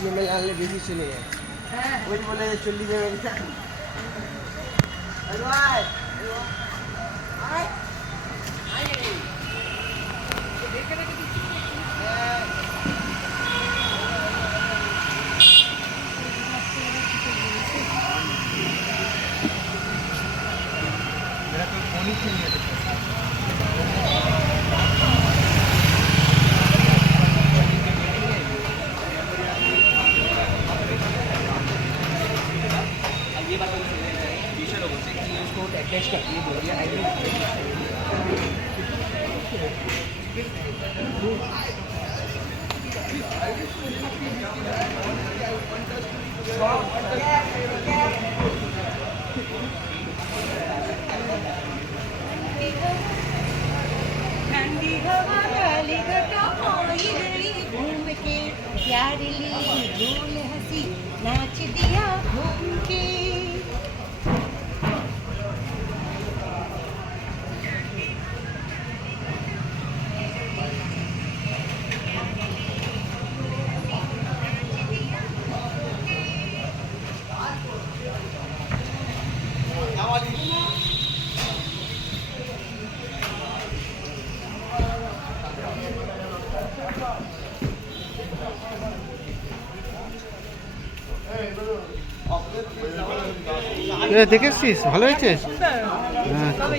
CML আনলে বেশি চলে যায়। ওই বলে চল্লিশ कोट अटैच करती है बोलिए आई ठंडी हवा गली घूम के प्यार ली झूल हँसी नाच दी দেখেছিস ভালো হয়েছে? হ্যাঁ। ভাবে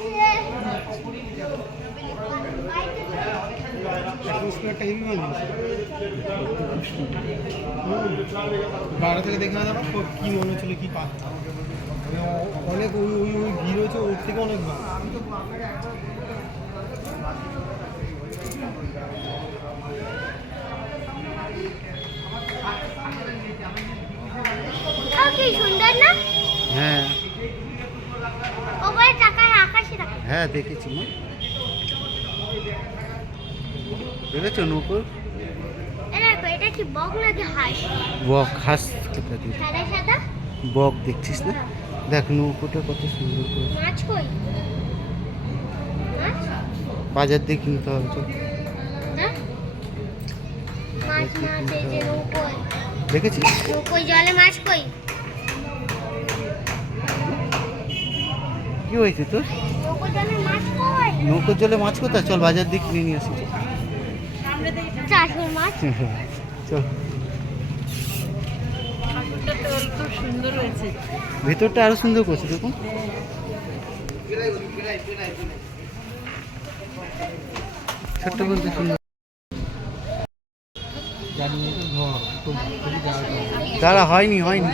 অ্যাটমসফিয়ারটা হেভি বানিয়েছে বাইরে থেকে দেখে না কি মনে হচ্ছিল কি অ- অনেক ওই ওই ওই ভিড় হয়েছে ওর থেকে অনেক ভালো। কি সুন্দর না? হ্যাঁ। ওপরে আকাশে হ্যাঁ দেখেছি। মা দেখেছ এটা কি বক নাকি হাঁস? বক হাঁস কোথা দিয়ে। সাদা সাদা? বক দেখছিস না? দেখ নৌকোটা কত সুন্দর করে। মাছ কই? বাজার দিয়ে কিনতে হবে তো। দেখেছিস? নৌকোয় জলে মাছ কই? কি হয়েছে তোর? নৌকোর জলে মাছ কোথায়? চল বাজার দিয়ে কিনে নিয়ে আসি। চাষের মাছ। চল। ভেতরটা আরও সুন্দর করছে দেখুন। ছোট্ট বলতে সুন্দর। দাঁড়া হয়নি হয়নি।